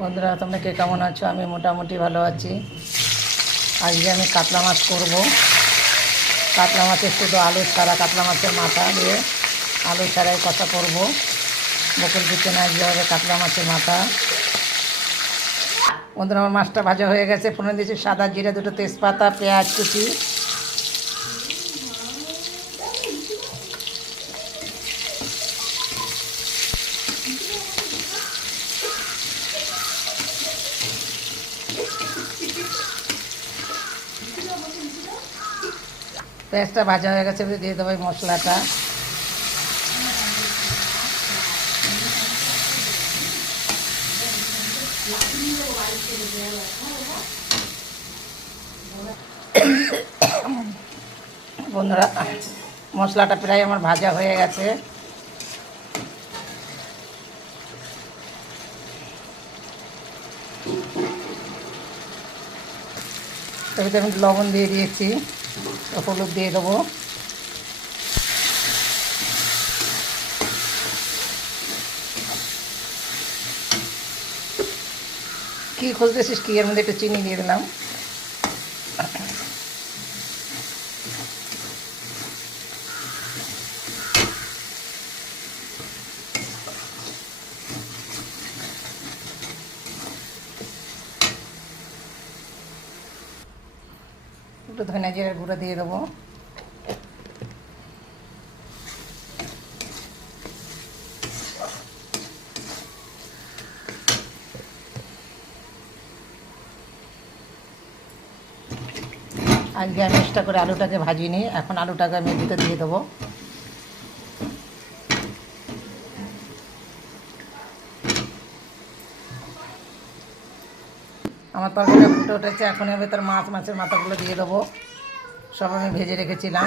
বন্ধুরা, তোমরা কে কেমন আছো? আমি মোটামুটি ভালো আছি। আজকে আমি কাতলা মাছ করব। কাতলা মাছের শুধু আলু ছাড়া, কাতলা মাছের মাথা দিয়ে আলু ছাড়াই কষা করব। বকুল কিচেনে আজকে হবে কাতলা মাছের মাথা। বন্ধুরা, আমার মাছটা ভাজা হয়ে গেছে। ফোড়ন দিয়েছি সাদা জিরে, দুটো তেজপাতা, পেঁয়াজ কুচি। পেঁয়াজটা ভাজা হয়ে গেছে, দিয়ে দেবো মশলাটা। বন্ধুরা, মশলাটা প্রায় আমার ভাজা হয়ে গেছে। তবে আমি লবণ দিয়ে দিয়েছি, হলুদ দিয়ে দেবো। কি খুঁজতেছিস কি? এর মধ্যে একটু চিনি দিয়ে দিলাম। একটু ধনিয়া জিরার গুঁড়ো দিয়ে দেবো। আজকে আমি এক্সট্রা করে আলুটাকে ভাজিনি, এখন আলুটাকে আমি ভিতরে দিয়ে দেবো। আমার তরকারিটা ফুটে উঠেছে, এখন আমি তার মাছের মাথাগুলো দিয়ে দেবো। সব আমি ভেজে রেখেছিলাম।